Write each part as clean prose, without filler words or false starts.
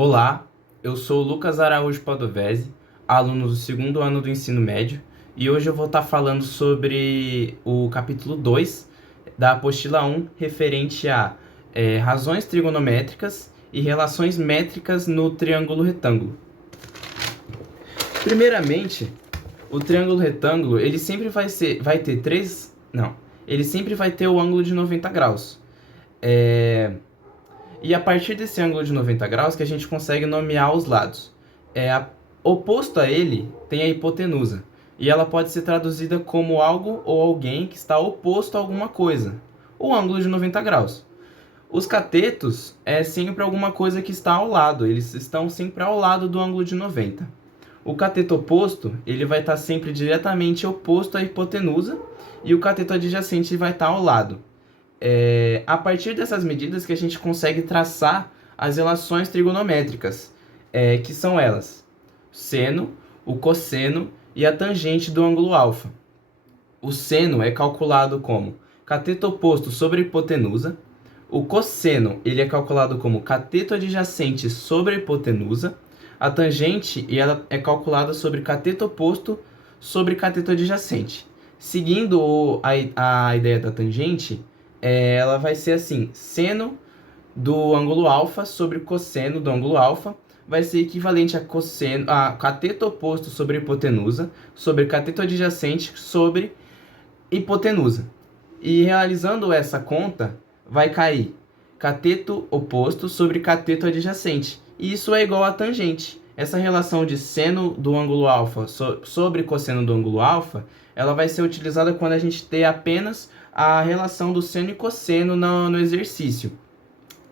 Olá, eu sou o Lucas Araújo Padovese, aluno do segundo ano do ensino médio, e hoje eu vou estar falando sobre o capítulo 2 da apostila 1, referente a razões trigonométricas e relações métricas no triângulo retângulo. Primeiramente, o triângulo retângulo, ele sempre ele sempre vai ter o ângulo de 90 graus. E a partir desse ângulo de 90 graus que a gente consegue nomear os lados. Oposto a ele tem a hipotenusa, e ela pode ser traduzida como algo ou alguém que está oposto a alguma coisa, o ângulo de 90 graus. Os catetos é sempre alguma coisa que está ao lado, eles estão sempre ao lado do ângulo de 90. O cateto oposto, ele vai estar sempre diretamente oposto à hipotenusa, e o cateto adjacente vai estar ao lado. A partir dessas medidas que a gente consegue traçar as relações trigonométricas, que são elas: o seno, o cosseno e a tangente do ângulo alfa. O seno é calculado como cateto oposto sobre a hipotenusa. O cosseno ele é calculado como cateto adjacente sobre a hipotenusa. A tangente ela é calculada sobre cateto oposto sobre cateto adjacente. Seguindo a ideia da tangente, ela vai ser assim: seno do ângulo alfa sobre cosseno do ângulo alfa vai ser equivalente a cateto oposto sobre hipotenusa sobre cateto adjacente sobre hipotenusa. E realizando essa conta, vai cair cateto oposto sobre cateto adjacente. E isso é igual a tangente. Essa relação de seno do ângulo alfa sobre cosseno do ângulo alfa, ela vai ser utilizada quando a gente ter apenas a relação do seno e cosseno no exercício,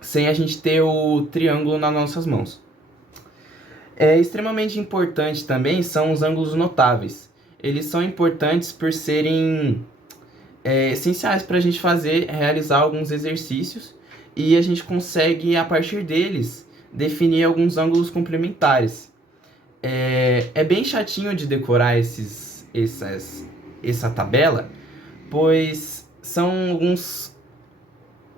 sem a gente ter o triângulo nas nossas mãos. Extremamente importante também são os ângulos notáveis. Eles são importantes por serem essenciais para a gente realizar alguns exercícios, e a gente consegue, a partir deles, definir alguns ângulos complementares. É bem chatinho de decorar essa tabela, pois são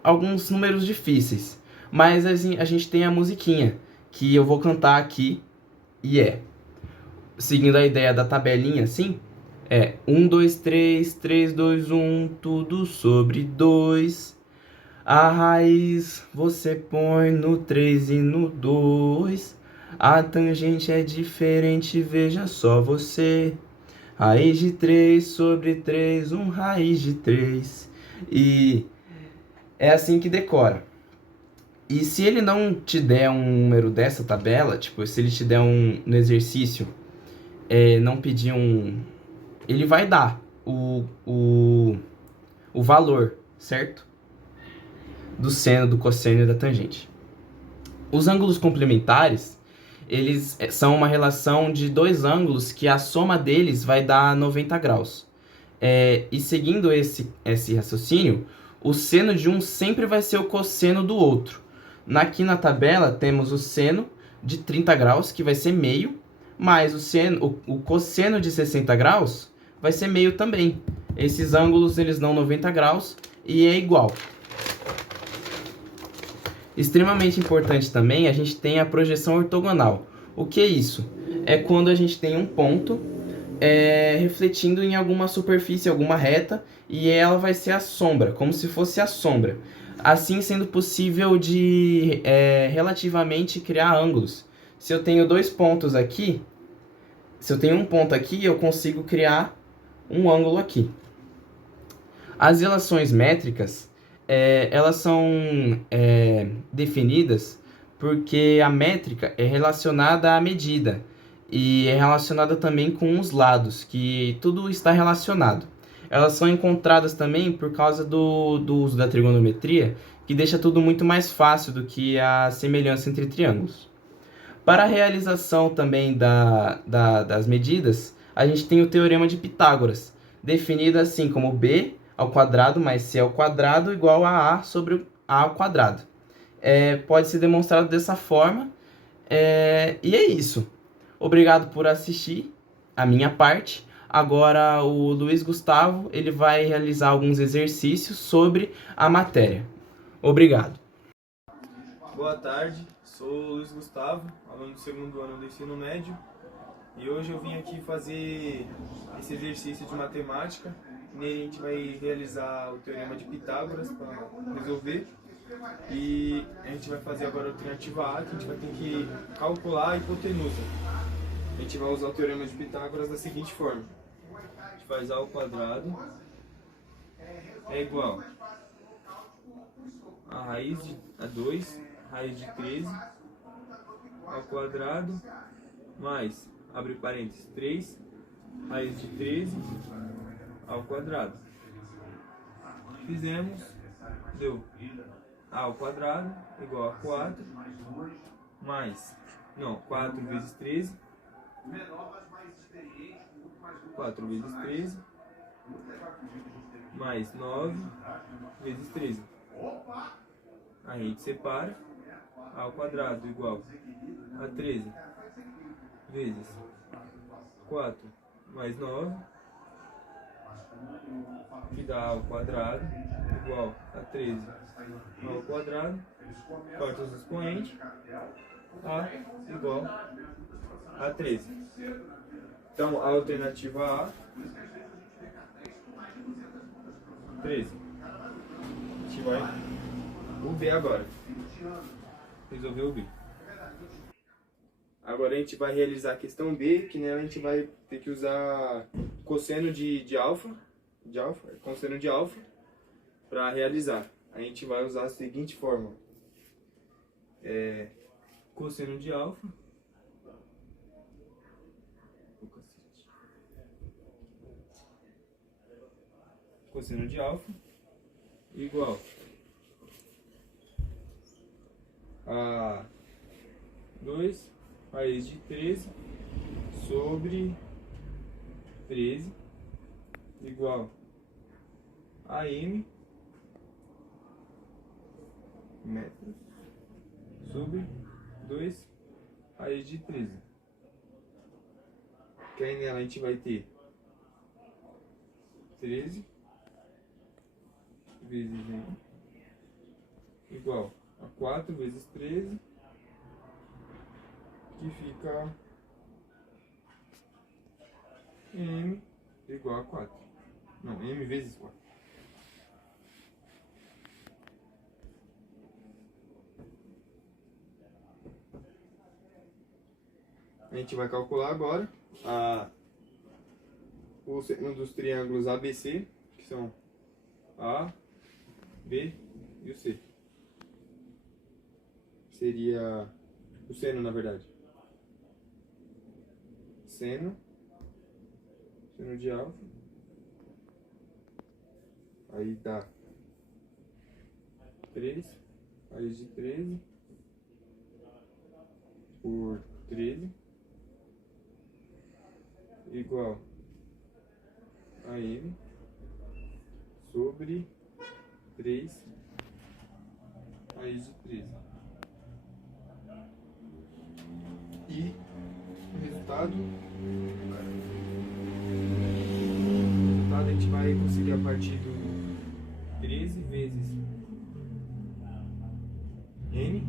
alguns números difíceis. Mas a gente tem a musiquinha, que eu vou cantar aqui, e seguindo a ideia da tabelinha, assim, 1, 2, 3, 3, 2, 1, tudo sobre 2. A raiz você põe no 3 e no 2. A tangente é diferente, veja só você. Raiz de 3 sobre 3, raiz de 3. E é assim que decora. E se ele não te der um número dessa tabela, tipo, se ele te der no exercício, não pedir ele vai dar o valor, certo? Do seno, do cosseno e da tangente. Os ângulos complementares, eles são uma relação de dois ângulos que a soma deles vai dar 90 graus. E seguindo esse raciocínio, o seno de um sempre vai ser o cosseno do outro. Aqui na tabela temos o seno de 30 graus, que vai ser meio, mais o cosseno de 60 graus vai ser meio também. Esses ângulos eles dão 90 graus e é igual. Extremamente importante também, a gente tem a projeção ortogonal. O que é isso? É quando a gente tem um ponto refletindo em alguma superfície, alguma reta, e ela vai ser a sombra, como se fosse a sombra. Assim sendo possível de relativamente criar ângulos. Se eu tenho dois pontos aqui, se eu tenho um ponto aqui, eu consigo criar um ângulo aqui. As relações métricas, elas são definidas porque a métrica é relacionada à medida e é relacionada também com os lados, que tudo está relacionado. Elas são encontradas também por causa do uso da trigonometria, que deixa tudo muito mais fácil do que a semelhança entre triângulos. Para a realização também das medidas, a gente tem o teorema de Pitágoras, definido assim como b ao quadrado mais c ao quadrado igual a a sobre a ao quadrado. Pode ser demonstrado dessa forma, e é isso. Obrigado por assistir a minha parte. Agora o Luiz Gustavo ele vai realizar alguns exercícios sobre a matéria. Obrigado. Boa tarde, Sou o Luiz Gustavo, aluno do segundo ano do ensino médio, e hoje eu vim aqui fazer esse exercício de matemática. Nele a gente vai realizar o Teorema de Pitágoras para resolver, e a gente vai fazer agora a alternativa A, que a gente vai ter que calcular a hipotenusa. A gente vai usar o Teorema de Pitágoras da seguinte forma: a gente faz A ao quadrado é igual a raiz de 2, raiz de 13 ao quadrado, mais, abre parênteses, 3, raiz de 13 ao quadrado. Fizemos, deu A ao quadrado igual a 4, mais, não, 4 vezes 13, 4 vezes 13, mais 9 vezes 13. Aí a gente separa, A ao quadrado igual a 13 vezes 4 mais 9, que dá A ao quadrado igual a 13 ao quadrado, corta os expoentes, A igual a 13. Então, a alternativa A, 13. A gente vai o B agora. Resolver o B. Agora a gente vai realizar a questão B, que nela a gente vai ter que usar cosseno de alfa, cosseno de alfa, para realizar. A gente vai usar a seguinte fórmula: cosseno de alfa igual a 2 raiz de 13 sobre 13 igual a m metros sobre 2 raiz de 13. Que aí nela a gente vai ter 13 vezes m igual a 4 vezes 13, que fica m igual a 4. Não, m vezes 4. A gente vai calcular agora o seno dos triângulos ABC, que são A, B e o C. Seria o seno, na verdade. Seno de alfa, aí dá 3 raiz de 13 por 13 igual a m sobre 3 raiz de 13. E o resultado a gente vai conseguir a partir do 13 vezes n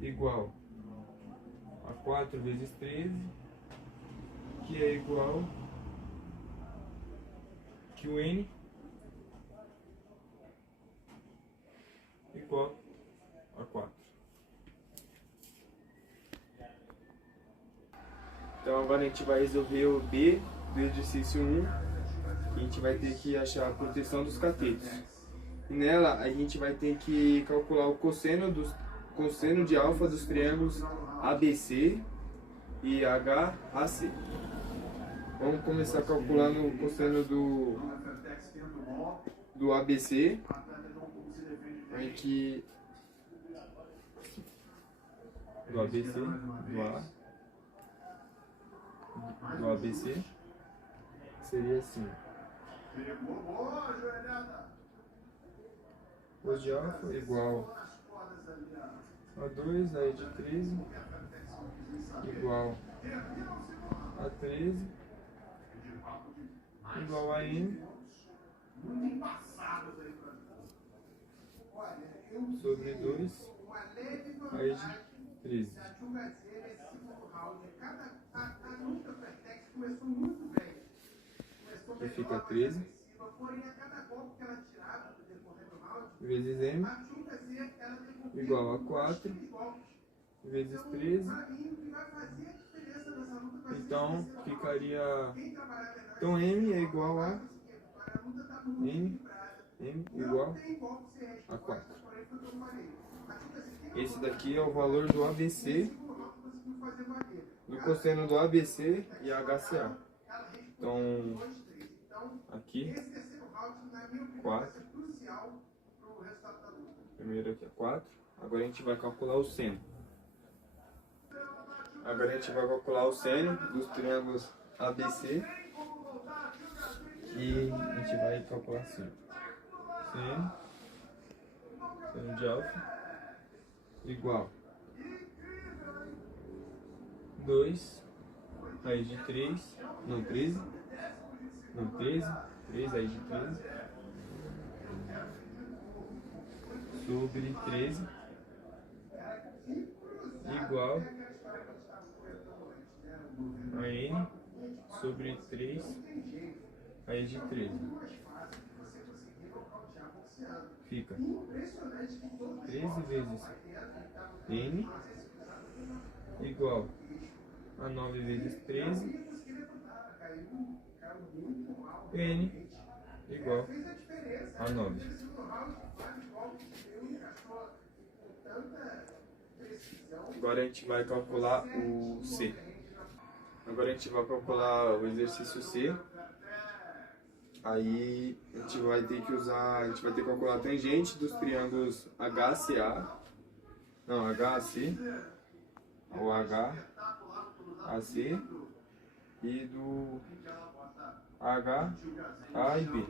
igual a 4 vezes 13, que é igual que o n igual a 4. Então agora a gente vai resolver o B do exercício 1, e a gente vai ter que achar a proteção dos catetos. E nela a gente vai ter que calcular o cosseno de alfa dos triângulos ABC e HAC. Vamos começar calculando o cosseno do ABC. Aí que do ABC, do ABC seria assim: o de alfa igual a 2 raiz de 13 igual a 13 igual a n sobre 2 raiz de 13. Que fica 13 vezes m igual a 4 vezes 13. Então ficaria. Então m é igual a m igual a 4. Esse daqui é o valor do ABC, do cosseno do ABC e HCA. Então aqui 4. Primeiro aqui é 4. Agora a gente vai calcular o seno. Agora a gente vai calcular o seno dos triângulos ABC. E a gente vai calcular assim. Seno de alfa igual 2 raiz de 3, não 13, 3 raiz de 13 sobre 13 igual a n sobre 3 raiz de 13. Fica 13 vezes n igual a 9 vezes 13, n igual a 9. Agora a gente vai calcular o C. Agora a gente vai calcular o exercício C. Aí a gente vai ter que calcular a tangente dos triângulos HCA, não, HAC, ou HAC, e do HA e B.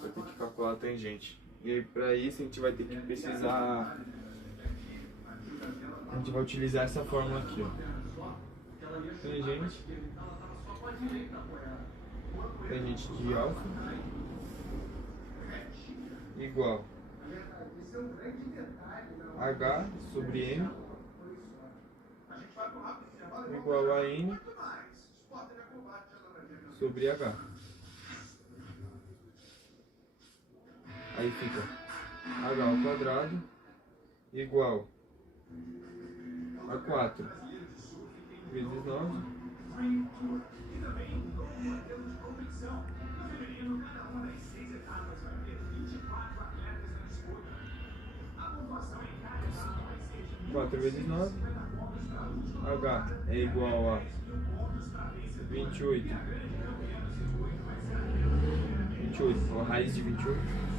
Vai ter que calcular a tangente. E aí, para isso a gente vai ter que precisar. A gente vai utilizar essa fórmula aqui, ó. Tangente de alfa igual H sobre M igual a N sobre H. Aí fica H ao quadrado igual a 4 vezes 9 4 vezes 9, H é igual a 28, a raiz de 28,